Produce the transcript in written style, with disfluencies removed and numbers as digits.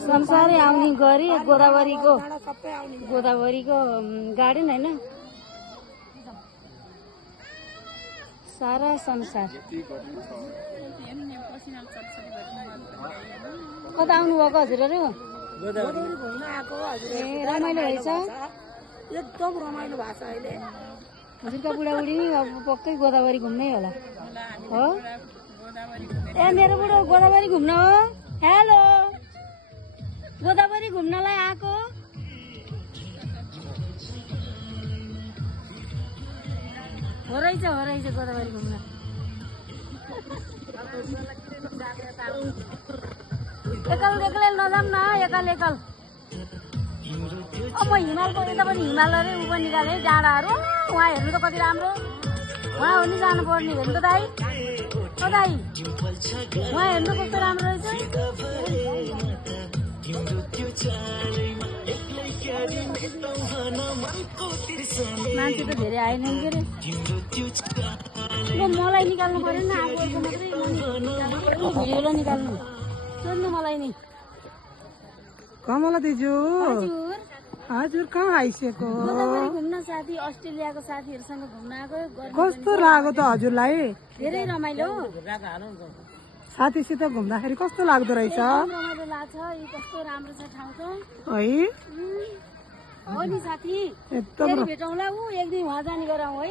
संसारै आउने गरी गोदावरीको गार्डन हैन सारा संसार। कता आउनु भएको हजुरहरू? ए रमाइलो भएछ एकदम रमाइलो भएको छ अहिले। हजुरका बुढाबुढी अब पक्कै गोदावरी घुम्नै होला हो? ए मेरो बुढो गोदावरी घुम्न हो। हेलो गोदावरी घुम्नलाई आएको हो रहेछ गोदावरी घुम्न। एक्लै नजाम न एकाल अब म हिमालको यता पनि हिमाल अरे ऊ पनि निकालेँ डाँडाहरू वहाँ हेर्नु त कति राम्रो। वहाँ हो नि जानु पर्ने हेर्नु त दाइ ओ दाइ वहाँ हेर्नु कस्तो राम्रो रहेछ। मान्छे त धेरै आएन के अरे मलाई निकाल्नु पऱ्यो नि आफूको मात्रै भिडियोलाई निकाल्नु सोध्नु मलाई नि। कमला दिजु हजुर कहाँ आइसकेको? घुम्न साथी अस्ट्रेलियाको साथीहरूसँग घुम्न आएको। कस्तो लाग्यो त हजुरलाई? धेरै रमाइलो साथीसित घुम्दाखेरि कस्तो लाग्दो रहेछ? रमाइलो लाग्छ। यो कस्तो राम्रो छ ठाउँ त है हो नि साथी। एकदम भेटौँला ऊ एक दिन वहाँ जाने गरौँ है।